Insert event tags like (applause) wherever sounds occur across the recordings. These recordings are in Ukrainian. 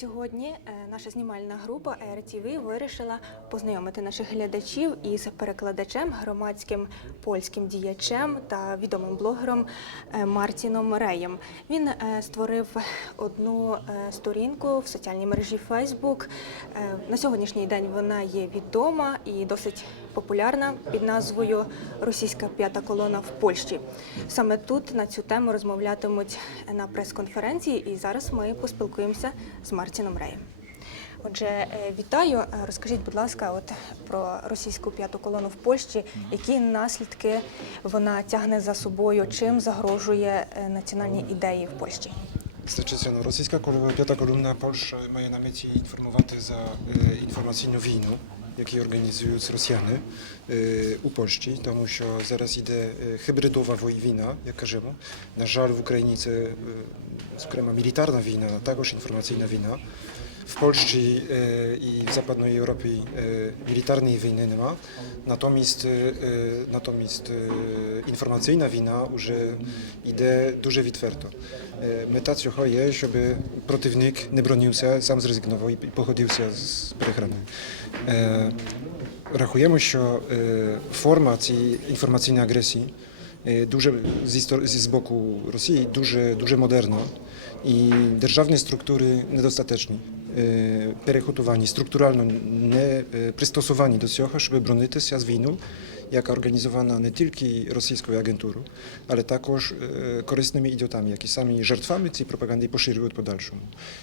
Сьогодні е, наша знімальна група ЕРТВ вирішила познайомити наших глядачів із перекладачем, громадським польським діячем та відомим блогером е, Мартіном Реєм. Він е, створив одну сторінку в соціальній мережі Facebook. На сьогоднішній день вона є відома і досить популярна під назвою Російська п'ята колона в Польщі. Саме тут на цю тему розмовлятимуть на прес-конференції, і зараз ми поспілкуємося з Мартіном Реєм. Отже, е, вітаю. Е, Розкажіть, будь ласка, от про російську п'яту колону в Польщі. Які наслідки вона тягне за собою? Чим загрожує е, національній ідеї в Польщі? Значиться, no, rosyjska piąta kolumna Polsza mає на меті інформувати за е, інформаційну війну, яку організують росіяни е, у Польщі, тому що зараз іде е, гібридова вой- війна, як кажемо. На жаль, в Україні це, е, зокрема, мілітарна війна, а також інформаційна війна. W Polsce e, i w zachodniej Europie e, militarnej wojny nie ma, natomiast, e, natomiast e, informacyjna wina już idzie дуже відверто. E, Meta цього є, щоб противник не бронився, сам зрезигнував і походився з перехрани. Е, Рахуємо, що е, форма цієї інформаційної агресії е, дуже зі, стор- зі з боку Росії дуже, дуже модерна і державні структури недостатечні, е, переготовані, структурально не е, пристосовані до цього, щоб бронитися з війну, яка організована не тільки російською агентурою, але також е, корисними ідіотами, які самі жертвами цієї пропаганди поширюють подальшому.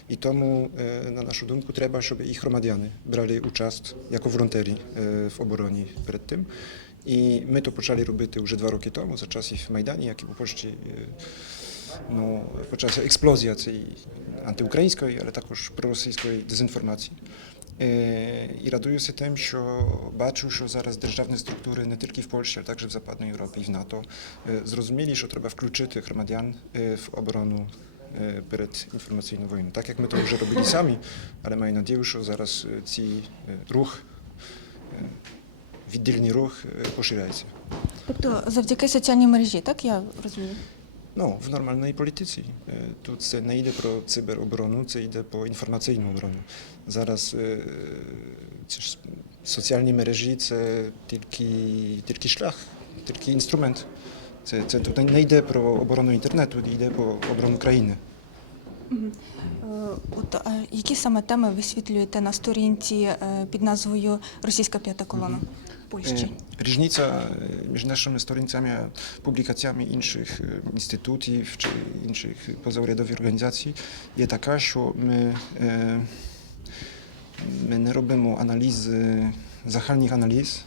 І тому, е, на нашу думку, треба, щоб і громадяни брали участь як волонтери е, в обороні перед тим. І ми то почали робити вже два роки тому, за часів Майдану, як і у Польщі е, ну, почалася експлозія цієї антиукраїнської, але також проросійської дезінформації. Е, І радуюся тим, що бачу, що зараз державні структури не тільки в Польщі, але також в Западній Європі і в НАТО е, зрозуміли, що треба включити громадян е, в оборону перед інформаційною війною. Так як ми то вже робили самі, але маю надію, що зараз цей рух, віддільний рух поширяється. Тобто, завдяки соціальній мережі, так я розумію? Ну, в нормальній політиці. Е, Тут це не йде про цибероборону, це йде по інформаційну оборону. Зараз е, ці ж соціальні мережі це тільки, тільки шлях, тільки інструмент. Це, це тут не йде про оборону інтернету, йде про оборону країни. Е, От які саме теми висвітлюєте на сторінці е, під назвою Російська п'ята колона Польщі? E, Różnica e, między naszymi stronicami a publikacjami innych e, instytutów czy innych pozauryadowych organizacji jest taka, що ми, е, ми не робимо аналізи, загальних аналіз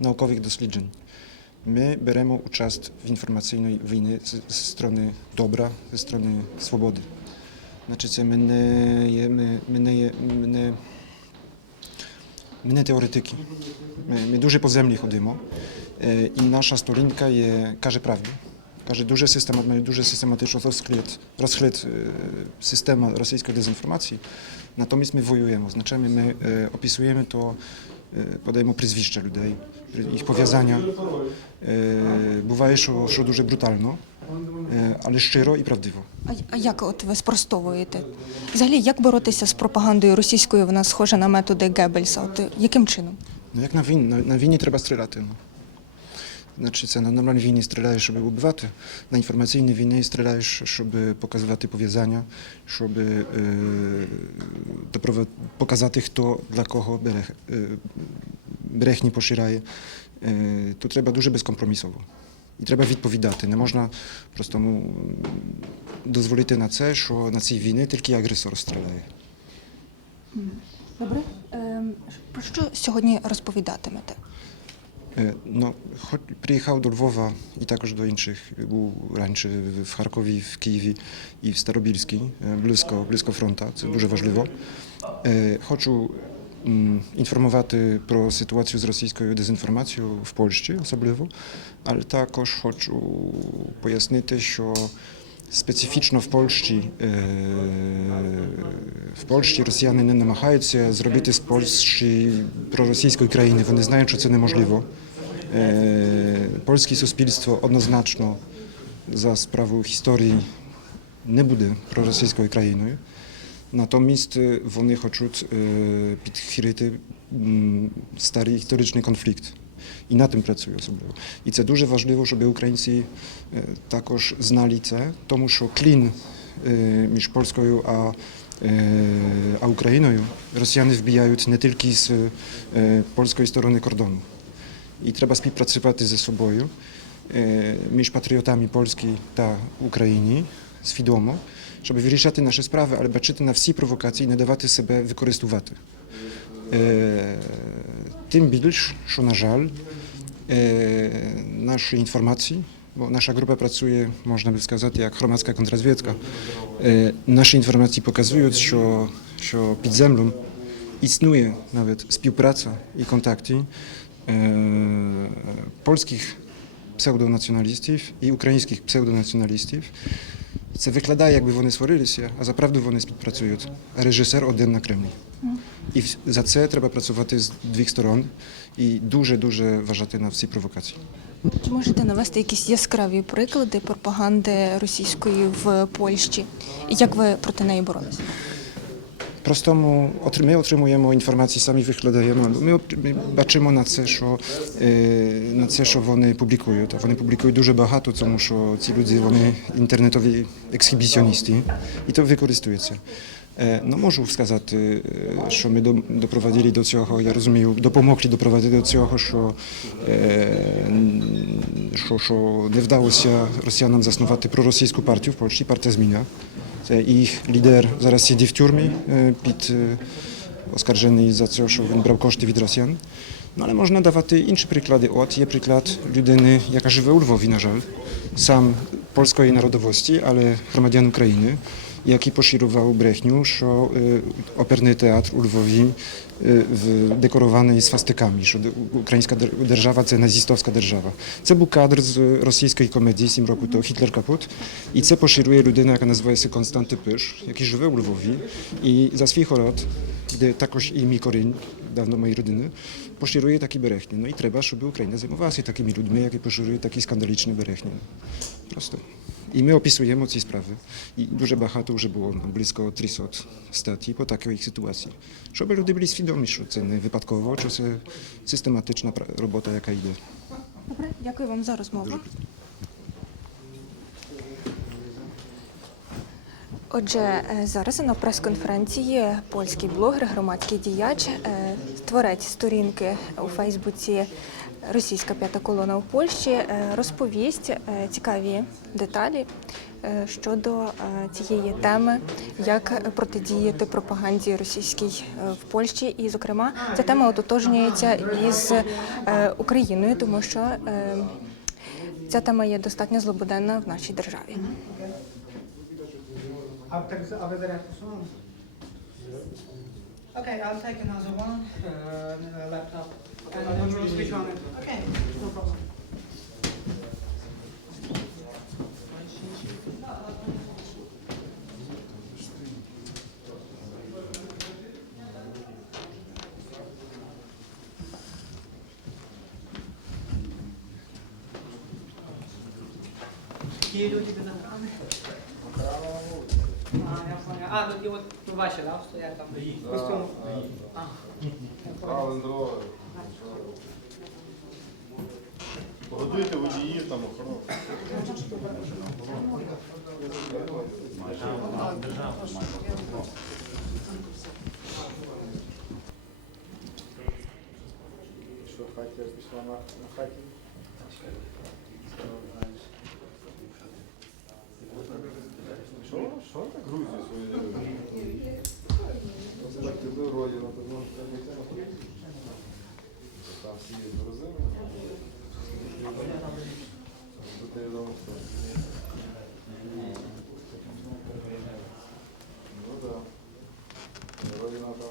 наукових досліджень. Ми беремо участь в інформаційній війні з, з сторони добра, зі сторони свободи. Значить, це ми не є, ми, ми не є, ми не ми не теоретики. Ми, ми дуже по землі ходимо. Е, І наша сторінка є, каже правду. Каже, дуже, система, має дуже систематично розхлід, розхлід е, системи російської дезінформації. Натомість ми воюємо. Значить, ми е, описуємо то, е, подаємо прізвища людей, їх пов'язання. Е, Буває, що, що дуже брутально, е, але щиро і правдиво. А, а як от ви спростовуєте? Взагалі, як боротися з пропагандою російською? Вона схожа на методи Геббельса. От е, яким чином? Ну як на війні, на, на війні треба стріляти. Ну. Значить, це на нормальній війні стріляєш, щоб убивати, на інформаційній війні стріляєш, щоб показувати пов'язання, щоб е, показати, хто для кого берег, е, брехні поширяє. Е, тут треба дуже безкомпромісово. І треба відповідати. Не можна просто ну, дозволити на це, що на цій війні тільки агресор стріляє. Добре. Ем, про що сьогодні розповідатимете? E, No, choć przyjechał do Lwowa i także do innych, był rańczy w Charkowie, w Kijowie i w Starobielskiej, e, blisko, blisko fronta, co дуже важливо. E, Хочу інформувати про ситуацію з російською дезінформацією в Польщі особливо, але також хочу пояснити, що специфічно в Польщі, е, в Польщі росіяни не намагаються зробити з Польщі проросійської країни. Вони знають, що це неможливо. Е, Польське суспільство однозначно за справу історії не буде проросійською країною. Натомість е, вони хочуть е, підхилити м, старий історичний конфлікт. І над тим працюю особливо. І це дуже важливо, щоб українці е, також знали це, тому що клін е, між Польською а, е, а Україною Росіяни вбіjaють не тільки з е, польської сторони кордону. І треба співпрацювати зі собою е, між патріотами Польські та України свідомо, щоб вирішати наші справи, але бачити на всі провокації і не давати себе використовувати. Е, Тим більш, що, на жаль, е, наші інформації, bo nasza grupa pracuje, można by сказати, як громадська контррозвідка. Е, Наші інформації показують, що, що під землю існує навіть співпраця і контакти е, польських псевдонаціоналістів і українських псевдонаціоналістів. Це викладає, якби вони сварилися, а заправду вони співпрацюють. Режисер один на Кремлі. І за це треба працювати з двох сторон і дуже-дуже вважати на всі провокації. Чи можете навести якісь яскраві приклади пропаганди російської в Польщі? І як ви проти неї боролися? Простому ми отримуємо інформації, самі викладаємо. Ми от- ми бачимо на це, що е, на це, що вони публікують. Вони публікують дуже багато, тому що ці люди вони інтернетові ексхібіціоністи і то використовується. Е, Ну, можу сказати, е, що ми до- доprowadzili до цього, я розумію, допомогли доprowadzić до цього, що, що, що не вдалося росіянам заснувати проросійську партію в Польщі, партія Зміна. Це їх лідер зараз сидить в тюрмі е, під е, оскаржений за те, що він брав кошти від Росіян. Ну, але можна давати інші приклади. От є приклад людини, яка живе у Львові, на жаль, сам польської народовості, але громадян України, який поширював брехню, що е, оперний театр у Львові е, в- декорований свастиками, що де- українська дер- держава це назистowska держава. Це був кадр з російської комедії сім року то Гітлер капут. І це поширює людина, яка називається Константи Пиш, який живе у Львові. І за свій город, де також і мій корінь, давно моєї родини, поширює такі брехні. Ну і треба, щоб Україна займалася такими людьми, які поширюють такі скандалічні брехні. Просто. І ми описуємо ці справи. І дуже багато вже було, близько 300 статей по такій ситуації. Щоб люди були свідомі, що це не випадково, що це систематична пра- робота, яка йде. Добре, дякую вам за розмову. Отже, е, зараз на прес-конференції польський блогер, громадський діяч, е, творець сторінки у Фейсбуці Російська п'ята колона у Польщі е, розповість е, цікаві деталі е, щодо цієї теми, як протидіяти пропаганді російській в Польщі. І, зокрема, ця тема ототожнюється із Україною, тому що ця тема є достатньо злободенна в нашій державі. Okay, I'll take another one, uh, laptop. And then we'll switch on it. Okay, no problem. Ті люди до награми. А, я понял. А, ну і от ви бачили, да, стоять там костюм. А, я понял. Годуйте водіїв там охорону. Що хаті пішла на, хаті? Що? Що так Грузію свою? Так ти би вроді, ну, то може треба йти на поліцію? Там всі є відомо, що. Ну да. Родина там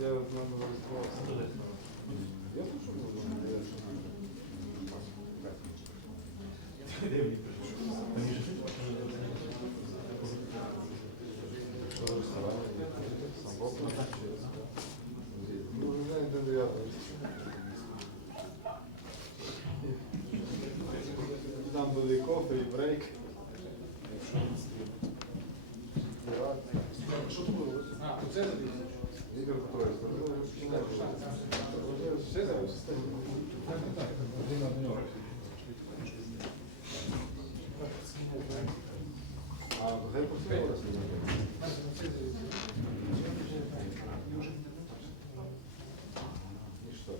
Я в мене розбивався. Я пишу. Що в ресторані? Сам Бог Ну, не інтерв'ю. Там буде кофе і брейк. Що тут було? Ігор Петрович, ви ще зараз А де поселилися? І що?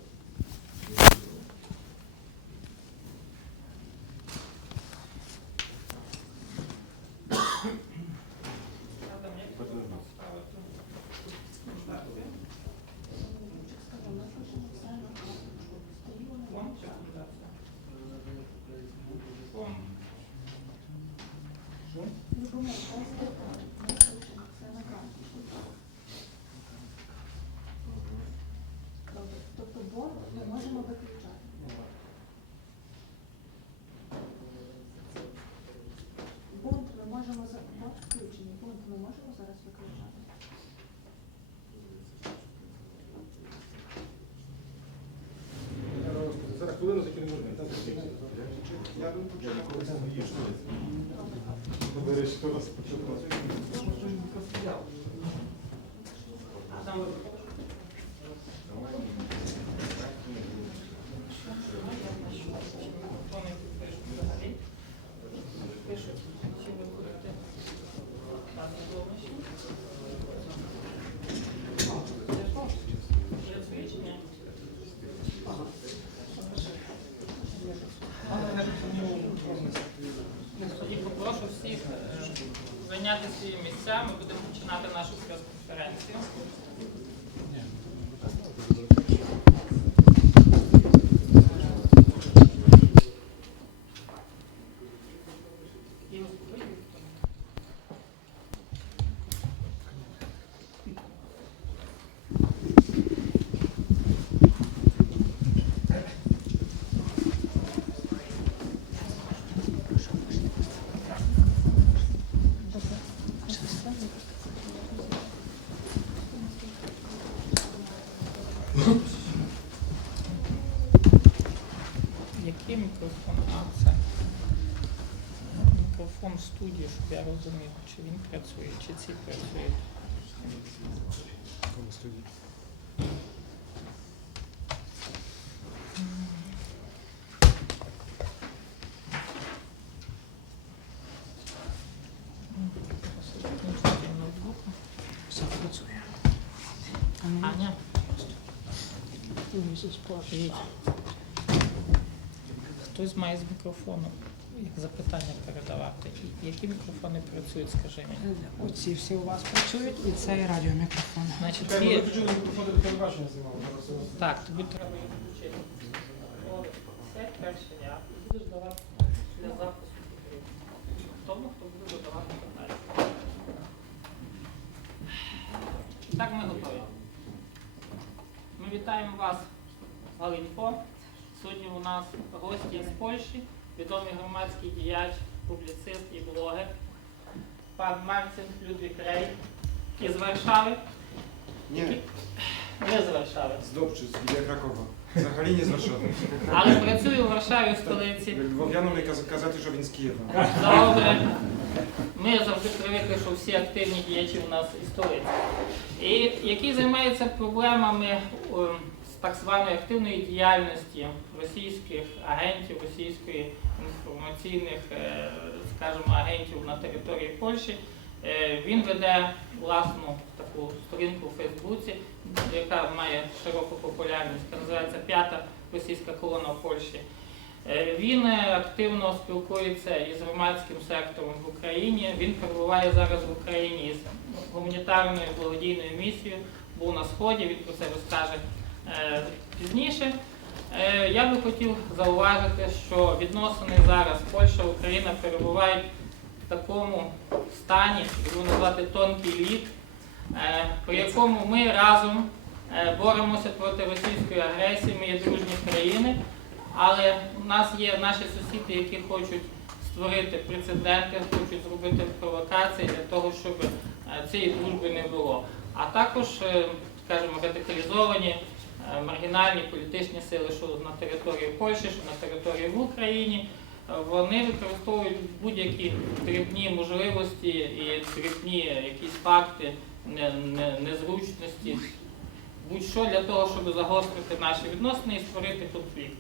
Тобто борт ми можемо виключати. Бунт ми можемо за борт включений. Бунт ми можемо зараз виключати. Зараз хвилину закинемо. Береш, що розпочатку. Там ви- Вони пишуть взагалі. Пишуть, чи ви будете так домашні. Це що? Є свідчення? Тоді попрошу всіх е, зайняти свої місця. Ми будемо починати нашу прес-конференцію. І я розумів, чи він працює, чи ці працюють. Все працює. Аня, Скажіть. хтось має з мікрофону як запитання передавати. І Які мікрофони працюють, скажи мені. Оці всі у вас працюють і цей радіомікрофон. Значить, Ми мікрофони до телебачення знімали. Так, тобі треба їх включити. Це перший ряд. І будеш давати для запису. Тому, хто буде задавати питання. І Так ми готові. Ми вітаємо вас Галинько. Сьогодні у нас гості з Польщі, відомий громадський діяч, публіцист і блогер пан Марцин Людвік Рей із Варшави. Nie, Не з Варшави. z Dobczyc, biля Krakowa. Взагалі не з Warszawy. Але працює у Варшаві в столиці. Львов'яном і каз- казати, що він з Києва. Добре. Ми завжди привикли, що всі активні діячі у нас із столиці. І який займається проблемами е, з так званої активної діяльності російських агентів, російської інформаційних, е, скажімо, агентів на території Польщі. Е, Він веде власну таку сторінку у Фейсбуці, яка має широку популярність, яка називається П'ята російська колона в Польщі. Е, Він активно спілкується із громадським сектором в Україні. Він перебуває зараз в Україні із гуманітарною благодійною місією. Був на сході. Він про це розкаже пізніше. Е, Я би хотів зауважити, що відносини зараз Польща Україна перебувають в такому стані, його назвати тонкий лід, е, по якому ми разом е, боремося проти російської агресії. Ми є дружні країни. Але у нас є наші сусіди, які хочуть створити прецеденти, хочуть зробити провокації для того, щоб е, цієї дружби не було. А також, е, скажімо, радикалізовані е, маргінальні політичні сили, що на території Польщі, що на території в Україні, е, вони використовують будь-які дрібні можливості і дрібні якісь факти не- не- незручності, будь-що для того, щоб загострити наші відносини і створити конфлікт.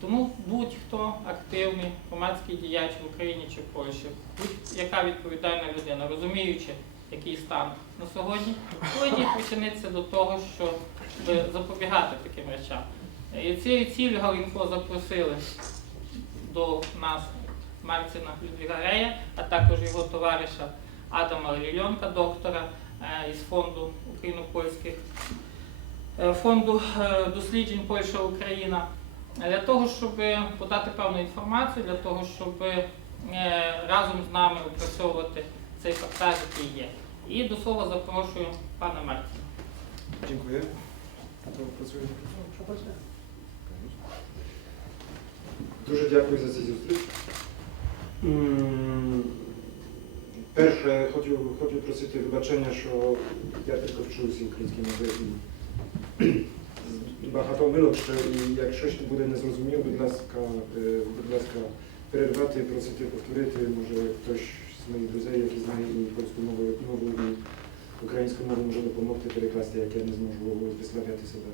Тому будь-хто активний громадський діяч в Україні чи в Польщі, будь-яка відповідальна людина, розуміючи, який стан на сьогодні, повинні причинитися до того, щоб запобігати таким речам. І цією цілею Галінфо запросили до нас Марціна Людвіга Рея, а також його товариша Адама Лільонка, доктора е, із фонду україно-польських е, фонду е, досліджень Польща-Україна для того, щоб подати певну інформацію, для того, щоб разом з нами опрацьовувати цей фактаж, який є. І до слова запрошую пана. Dziękuję. To працює. Дуже дякую за цю зустріч. М, Перше, хотів, хотів просити вибачення, що я тільки вчуся українській мові і багато милок ще, і як щось не буде незрозуміло, будь ласка, е, будь ласка, перервати, просити повторити, може хтось моїх друзів, які знає і польську мову, і мову, і українську мову може допомогти перекласти, як я не зможу висловляти себе.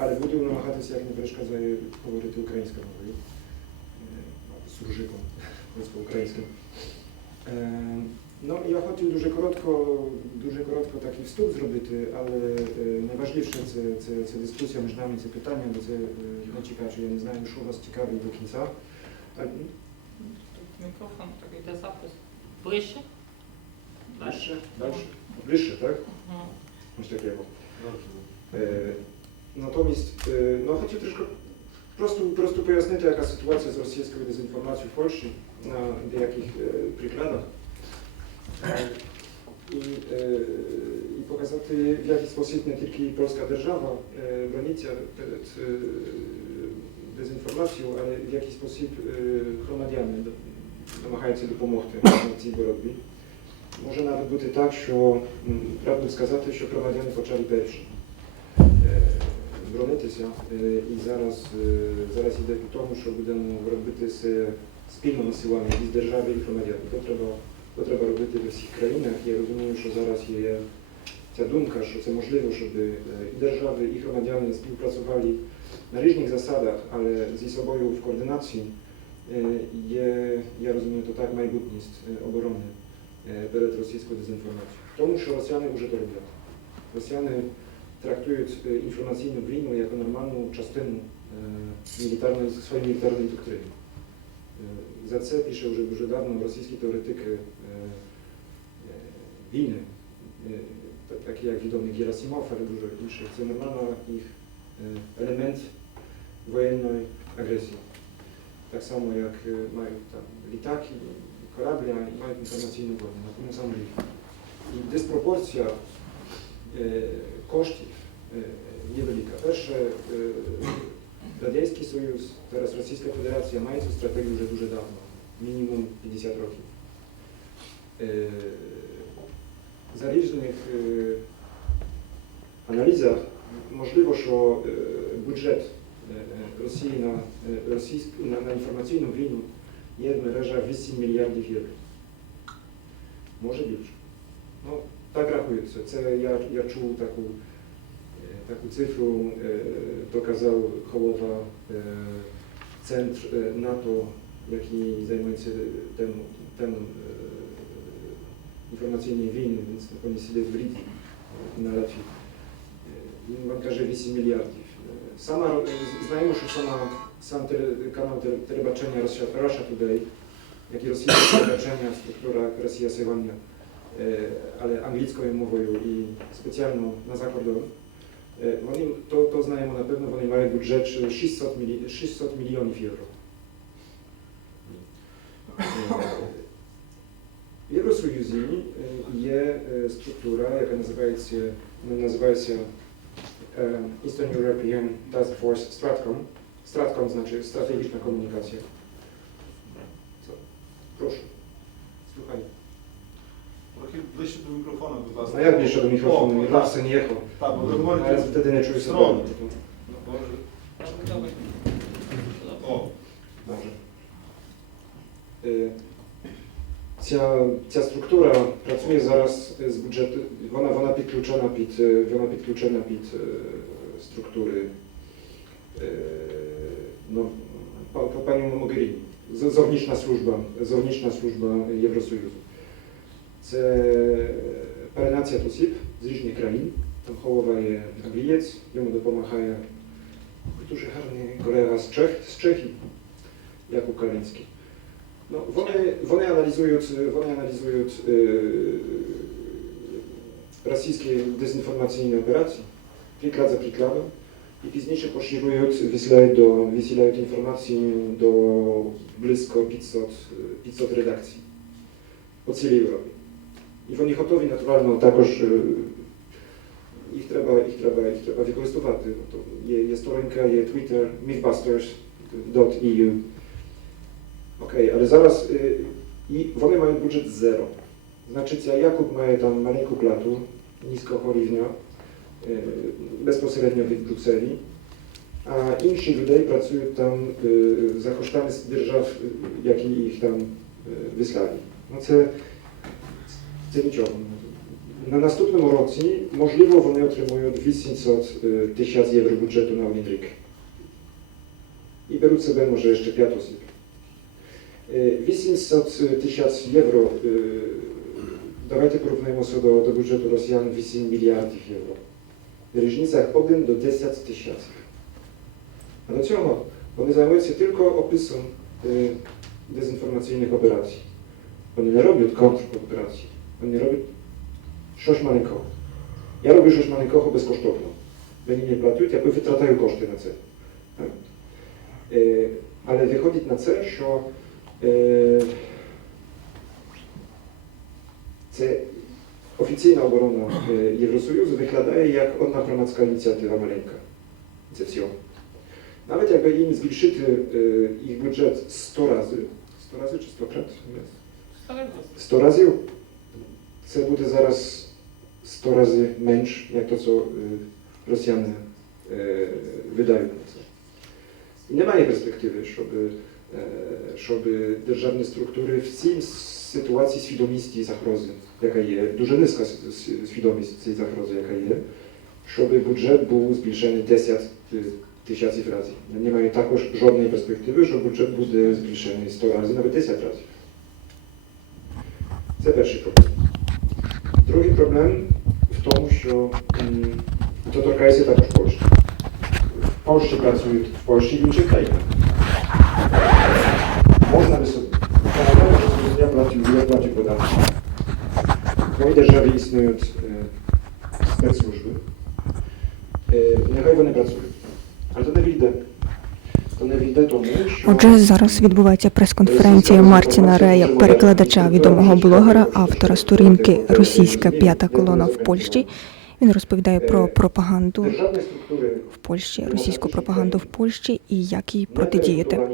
Але, буду намагатися, як не перешкоджає, говорити українською мовою, Е, суржиком (laughs) польсько-українським. Е, Ну, я хотів дуже коротко, дуже коротко такий вступ зробити, але е, найважливіше це, це, це дискусія між нами, це питання, бо це е, найцікавіше. Я не знаю, що вас цікавить до кінця. Тут мікрофон так йде запис. Ближче. Ближче, далі. Ближче, так? Ось takiego. Е, Натомість, е, ну, хотів трішки просто, просто пояснити, яка ситуація з російською дезінформацією в Польщі на деяких е, прикладах. І, і показати, в який спосіб не тільки польська держава брониться перед дезінформацією, але в який спосіб громадяни намагаються допомогти в цій боротьбі. Може навіть бути так, що правду сказати, що громадяни почали перші е, бронитися. Е, І зараз, е, зараз йде до того, що будемо робити це спільними силами і з держави і громадян. То треба, то треба робити в усіх країнах. Я розумію, що зараз є ця думка, що це можливо, щоб і держави, і громадяни співпрацювали на різних засадах, але зі собою в координації є, я розумію, то так майбутність е, оборони е, перед російською дезінформацією. Тому що росіяни вже то роблять. Росіяни трактують е, інформаційну війну як нормальну частину е, мілітарної, своєї мілітарної доктрини. Е, За це пише вже дуже давно російські теоретики е, е, війни, е, такі як відомий Герасимов, але дуже інші. Це нормальний їх е, елемент воєнної агресії. Так само як е, мають там літаки, кораблі, мають інформаційну війну на тому самому рівні. І диспропорція е, коштів е, є велика. Перше, Радянський Союз, зараз Російська Федерація має цю стратегію вже дуже давно, мінімум 50 років. za różnych analizach możliwe, że budżet Rosji na, rosyjsk, na, na informacyjną wojnę jest mreża 8 miliardów euro. Może być. No, tak rachується. Це я, я чув таку, е, таку цифру, е, то казав голова е, Центр е, НАТО, який займається тем, темою е, інформаційної війни, він вони сидять в Ріді е, на Рафі. Е, Він вам каже 8 мільярдів. Е, Сама, е, знаємо, що сама, сам теле- канал теле- телебачення Russia, Russia Today, як і російське телебачення, структура Росія сьогодні, е, але англійською мовою і спеціально на закордон. Е, Вони, то, то знаємо, напевно, вони мають бюджет 600, мілі, 600 мільйонів євро. Е, В Євросоюзі е, є е, структура, яка називається, вона називається е, Eastern European Task Force Stratcom. Stratcom значить стратегічна комунікація. Co? Прошу. Слухай. Трохи ближче до мікрофона, будь ласка. А як більше до мікрофону? О, Мені так. це не єхо. Так, бо ви Я говорите. вtedy не чую себе. Строго. О, Dobrze. Y, Ця, ця структура працює зараз з бюджету, вона, вона підключена під, е, вона підключена під е, структури е, ну, па- па- пані Могеріні. З- Зовнішня служба, зовнішня служба Євросоюзу. Це перенація осіб з різних країн. Там голова є англієць, йому допомагає дуже гарний колега з, Чех, з Чехії. Jakub Kaliński. No, вони, вони аналізують, вони аналізують е, російські дезінформаційні операції, приклад за прикладом, і пізніше поширюють, висіляють, до, висіляють інформацію до близько 500, е, 500 редакцій по цілій Європі. І вони готові, натурально, також е, їх треба, їх треба, їх треба використовувати. Ну, то Є, є сторінка, є Twitter, mythbusters.eu. Okej, okay, ale zaraz, y, i one mają budżet zero. Znaczy, ja Jakub ma tam maleńką klatu, nisko chorywnia, y, bezpośrednio w Brukseli, a inni ludzie pracują tam y, za kosztami z dzierżaw, y, jaki ich tam y, wysłali. No to, to. Na następnym roku możliwe one otrzymują 200 y, tysięcy euro budżetu na Unidryk. I biorą sobie może jeszcze 500 800 тисяч євро, е, давайте порівняємо це до, до бюджету росіян 8 мільярдів євро. В різницях 1 до 10 тисяч. А до цього вони займаються тільки описом е, дезінформаційних операцій. Вони не роблять контроперацій. Вони роблять щось маленького. Я роблю щось маленького безкоштовно. Мені не платять, я витратаю кошти на це. Так. Е, але виходить на це, що е, це офіційна оборона е, Євросоюзу виглядає як одна громадська ініціатива маленька. Це все. Навіть якби їм збільшити е, їх бюджет 100 разів, 100 разів чи 100 крат? 100 разів, це буде зараз 100 разів менш, як то, що е, росіяни е, видають на це. І немає перспективи, щоб, е, щоб державні структури в цій ситуації свідомості загрози, яка є, дуже низька свідомість цієї загрози, яка є, щоб бюджет був збільшений 10 тисяч разів. Немає також жодної перспективи, що бюджет буде збільшений 100 разів, навіть 10 разів. Це перший проблем. Другий проблем в тому, що to торкається також Польщі. В Польщі працюють в Польщі і в інших країнах. Можна що я платив, я платив податки. В моїй державі існують е, спецслужби. Е, нехай вони працюють. Але то не війде. Отже, зараз відбувається прес-конференція Мартіна Рея, перекладача відомого блогера, автора сторінки Російська п'ята колона в Польщі. Він розповідає про пропаганду в Польщі, російську пропаганду в Польщі і як їй протидіяти.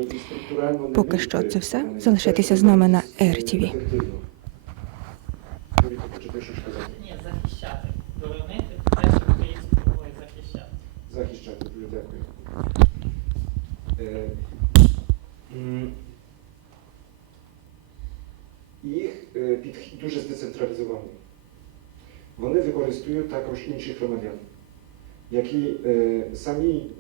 Поки що це все. Залишайтеся з нами на РТВ. Ефективно. ти що сказати? Ні, захищати. Боронити теж українською мовою захищати. Захищати, дуже дякую. Е, Їх е, підхід дуже здецентралізований. Вони використовують також інших громадян, які е, самі